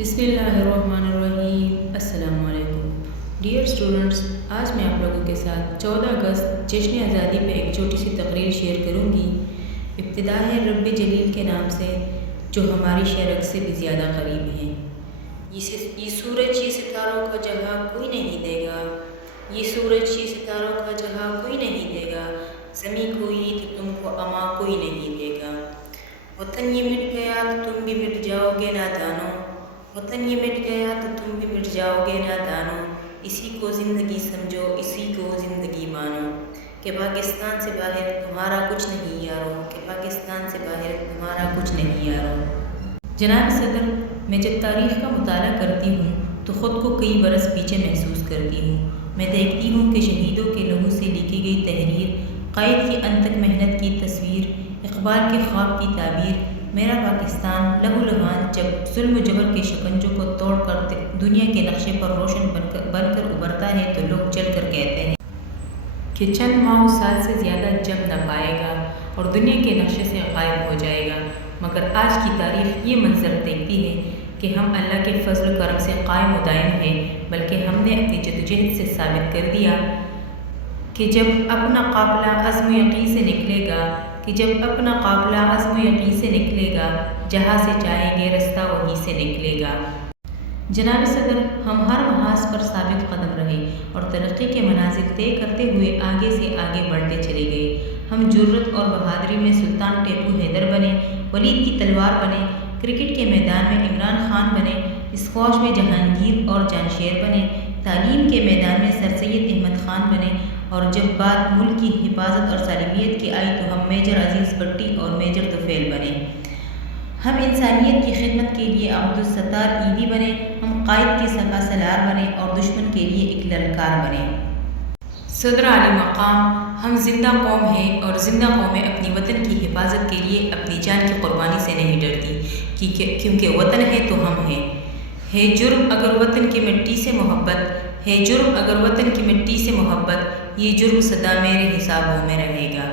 بسم اللہ الرحمن الرحیم۔ السلام علیکم ڈیئر اسٹوڈنٹس، آج میں آپ لوگوں کے ساتھ 14 اگست جشن آزادی پہ ایک چھوٹی سی تقریر شیئر کروں گی۔ ابتدا ہے رب جلیل کے نام سے جو ہماری شرک سے بھی زیادہ قریب ہیں۔ یہ سورج یہ ستاروں کا جہاں کوئی نہیں دے گا، یہ سورج یہ ستاروں کا جہاں کوئی نہیں دے گا، زمیں کوئی تو تم کو اما کوئی نہیں دے گا۔ وطن یہ مٹ گیا تو تم بھی مٹ جاؤ گے نادانو، وطن یہ مٹ گیا تو تم بھی مٹ جاؤ گے نادانو، اسی کو زندگی سمجھو اسی کو زندگی مانو، کہ پاکستان سے باہر تمہارا کچھ نہیں یارو، کہ پاکستان سے باہر تمہارا کچھ نہیں یارو۔ جناب صدر، میں جب تاریخ کا مطالعہ کرتی ہوں تو خود کو کئی برس پیچھے محسوس کرتی ہوں۔ میں دیکھتی ہوں کہ شہیدوں کے لہو سے لکھی گئی تحریر، قائد کی انتھک محنت کی تصویر، اقبال کے خواب کی تعبیر، میرا پاکستان لہو لہان جب ظلم و جبر کے شکنجوں کو توڑ کر دنیا کے نقشے پر روشن بن کر ابھرتا ہے تو لوگ چل کر کہتے ہیں کہ چند ماہ و سال سے زیادہ جم نہ پائے گا اور دنیا کے نقشے سے غائب ہو جائے گا۔ مگر آج کی تاریخ یہ منظر دیکھتی ہے کہ ہم اللہ کے فضل و کرم سے قائم و دائم ہیں، بلکہ ہم نے اپنی جدوجہد سے ثابت کر دیا کہ جب اپنا قافلہ عزم و یقین سے نکلے گا جہاں سے جائیں گے رستہ وہیں سے نکلے گا۔ جناب صدر، ہم ہر محاذ پر ثابت قدم رہے اور ترقی کے منازل طے کرتے ہوئے آگے سے آگے بڑھتے چلے گئے۔ ہم جرأت اور بہادری میں سلطان ٹیپو حیدر بنے، ولید کی تلوار بنے، کرکٹ کے میدان میں عمران خان بنے، اسکواش میں جہانگیر اور جانشیر بنے، تعلیم کے میدان میں سر سید احمد خان بنے، اور جب بات ملک کی حفاظت اور سالمیت کی آئی تو ہم میجر عزیز بٹی اور میجر طفیل بنے۔ ہم انسانیت کی خدمت کے لیے عبدالستار ایدھی بنے، ہم قائد کے سپہ سالار بنے اور دشمن کے لیے ایک للکار بنے۔ صدر عالی مقام، ہم زندہ قوم ہیں اور زندہ قومیں اپنی وطن کی حفاظت کے لیے اپنی جان کی قربانی سے نہیں ڈرتی، کیونکہ وطن ہے تو ہم ہیں۔ ہے جرم اگر وطن کی مٹی سے محبت، ہے جرم اگر وطن کی مٹی سے محبت، یہ جرم سدا میرے حسابوں میں رہے گا۔